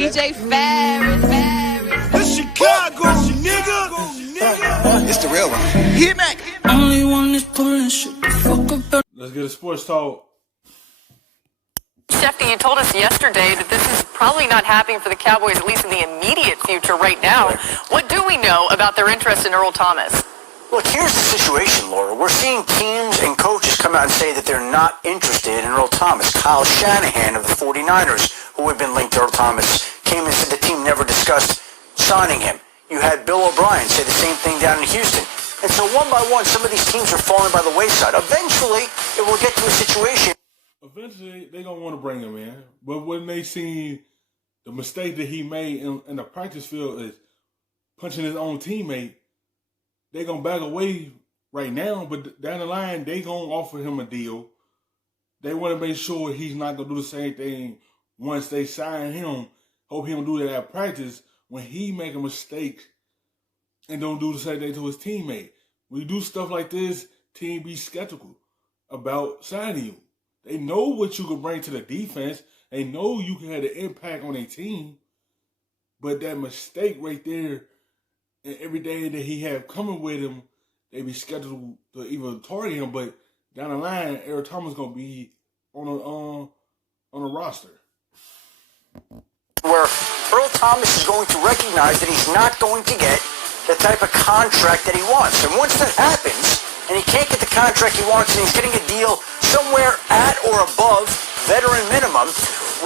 DJ Ferris. The Chicago, nigga. It's the real one. Hit me. Only one is pulling shit the fuck up. Let's get a sports talk. Shefty, you told us yesterday that this is probably not happening for the Cowboys, at least in the immediate future right now. What do we know about their interest in Earl Thomas? Look, here's the situation, Laura. We're seeing teams and coaches come out and say that they're not interested in Earl Thomas. Kyle Shanahan of the 49ers, who had been linked to Earl Thomas, came and said the team never discussed signing him. You had Bill O'Brien say the same thing down in Houston. And so one by one, some of these teams are falling by the wayside. Eventually, it will get to a situation. Eventually, they're going to want to bring him in. But when they see the mistake that he made in the practice field is punching his own teammate, they're going to back away right now. But down the line, they're going to offer him a deal. They want to make sure he's not going to do the same thing once they sign him. Hope he don't do that at practice when he make a mistake and don't do the same thing to his teammate. When you do stuff like this, team be skeptical about signing you. They know what you can bring to the defense. They know you can have an impact on a team. But that mistake right there, and everything that he have coming with him, they be skeptical to even target him. But down the line, Earl Thomas gonna be on a roster. Where Earl Thomas is going to recognize that he's not going to get the type of contract that he wants. And once that happens, and he can't get the contract he wants, and he's getting a deal somewhere at or above veteran minimum,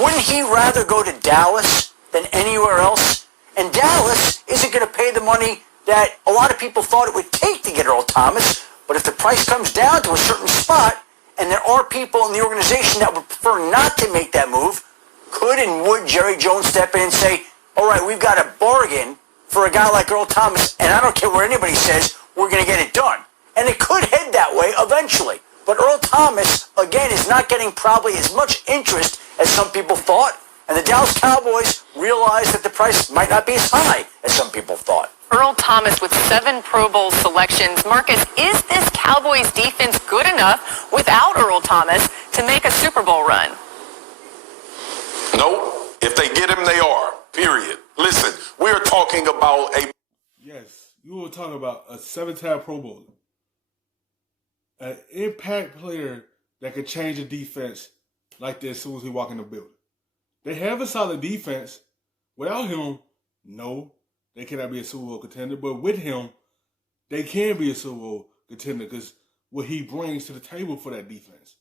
wouldn't he rather go to Dallas than anywhere else? And Dallas isn't going to pay the money that a lot of people thought it would take to get Earl Thomas. But if the price comes down to a certain spot, and there are people in the organization that would prefer not to make that move, could and would Jerry Jones step in and say, all right, we've got a bargain for a guy like Earl Thomas, and I don't care what anybody says, we're going to get it done. And it could head that way eventually. But Earl Thomas, again, is not getting probably as much interest as some people thought. And the Dallas Cowboys realize that the price might not be as high as some people thought. Earl Thomas with 7 Pro Bowl selections. Marcus, is this Cowboys defense good enough without Earl Thomas to make a Super Bowl run? No. If they get him, they are. Period. Listen, we are talking about a... Yes, you were talking about a 7-time Pro Bowler. An impact player that could change a defense like this as soon as he walk in the building. They have a solid defense. Without him, no, they cannot be a Super Bowl contender. But with him, they can be a Super Bowl contender because what he brings to the table for that defense.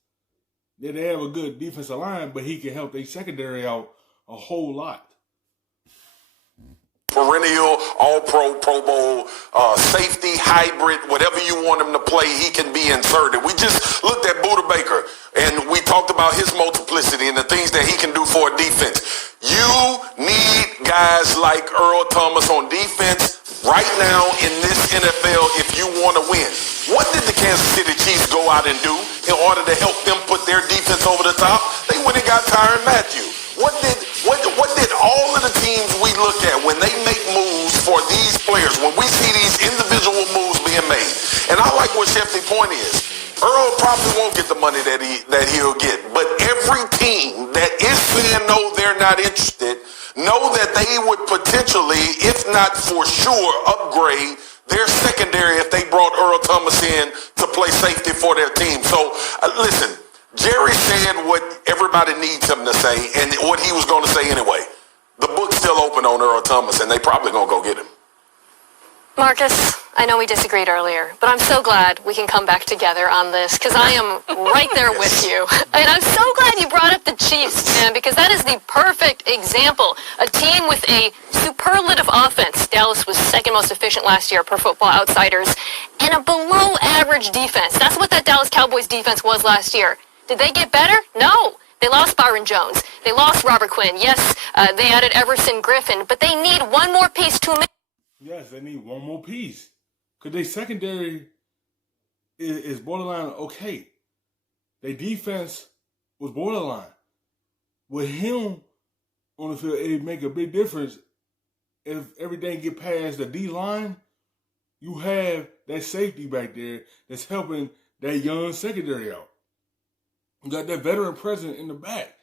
Yeah, they have a good defensive line, but he can help their secondary out a whole lot. Perennial, all-pro, Pro Bowl, safety, hybrid, whatever you want him to play, he can be inserted. We just looked at Buda Baker, and we talked about his multiplicity and the things that he can do for a defense. You need guys like Earl Thomas on defense right now in this NFL if you want to win. What did the Kansas City Chiefs go out and do in order to help them put their defense over the top? They went and got Tyrann Mathieu. What did all of the teams we look at when they make moves for these players, when we see these individual moves being made? And I like what Shefty's point is. Earl probably won't get the money that he'll get, but every team that is saying no, they're not interested, know that they would potentially, if not for sure, upgrade their secondary if they brought Earl Thomas in to play safety for their team. So, listen, Jerry said what everybody needs him to say and what he was going to say anyway. The book's still open on Earl Thomas, and they probably going to go get him. Marcus, I know we disagreed earlier, but I'm so glad we can come back together on this because I am right there with you. And I'm so glad you brought up the Chiefs, man, because that is the perfect example. A team with a superlative offense. Dallas was second most efficient last year per Football Outsiders. And a below average defense. That's what that Dallas Cowboys defense was last year. Did they get better? No. They lost Byron Jones. They lost Robert Quinn. Yes, they added Everson Griffin, but they need one more piece to make. Yes, they need one more piece. Because their secondary is borderline okay. Their defense was borderline. With him on the field, it make a big difference. If everything get past the D-line, you have that safety back there that's helping that young secondary out. You got that veteran presence in the back.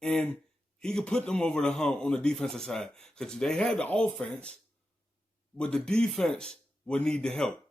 And he could put them over the hump on the defensive side because they had the offense, but the defense would need the help.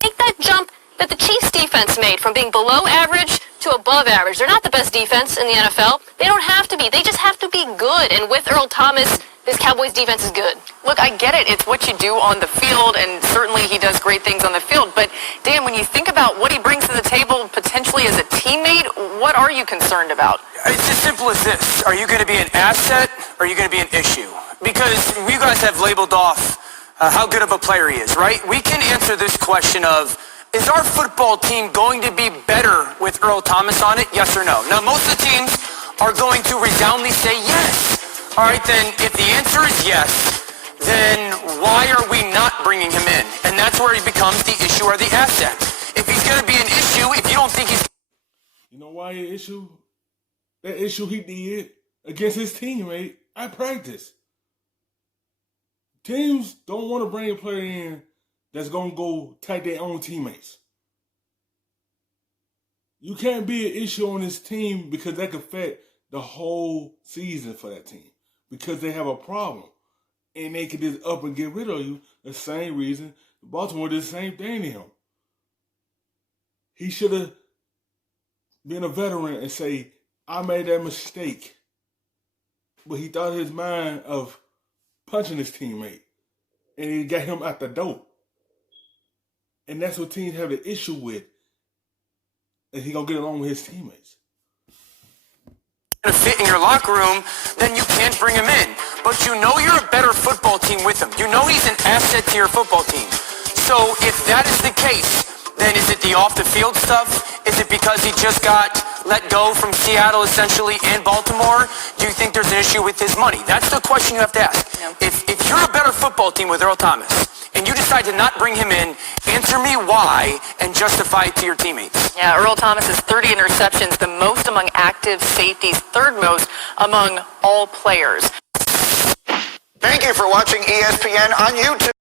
Take that jump that the Chiefs defense made from being below average to above average. They're not the best defense in the NFL. They don't have to be. They just have to be good. And with Earl Thomas, this Cowboys defense is good. Look, I get it. It's what you do on the field, and certainly he does great things on the field. But, Dan, when you think about what he brings to the table potentially as a teammate, what are you concerned about? It's as simple as this. Are you going to be an asset or are you going to be an issue? Because you guys have labeled off how good of a player he is, right? We can answer this question of, is our football team going to be better with Earl Thomas on it, yes or no? Now, most of the teams are going to resoundingly say yes. All right, then, if the answer is yes, then why are we not bringing him in? And that's where he becomes the issue or the asset. If he's going to be an issue, if you don't think he's... You know why an issue? That issue he did against his teammate at practice. Teams don't want to bring a player in that's going to go attack their own teammates. You can't be an issue on this team because that could affect the whole season for that team. Because they have a problem. And they could just up and get rid of you. The same reason Baltimore did the same thing to him. He should have been a veteran and say, I made that mistake. But he thought in his mind of punching his teammate. And he got him out the door. And that's what teams have an issue with. And he gonna get along with his teammates. To fit in your locker room, then you can't bring him in. But you know you're a better football team with him. You know he's an asset to your football team. So if that is the case, then is it the off-the-field stuff? Is it because he just got let go from Seattle, essentially, and Baltimore? Do you think there's an issue with his money? That's the question you have to ask. Yeah. If you're a better football team with Earl Thomas, and you decide to not bring him in, answer me why and justify it to your teammates. Yeah, Earl Thomas has 30 interceptions, the most among active safeties, third most among all players. Thank you for watching ESPN on YouTube.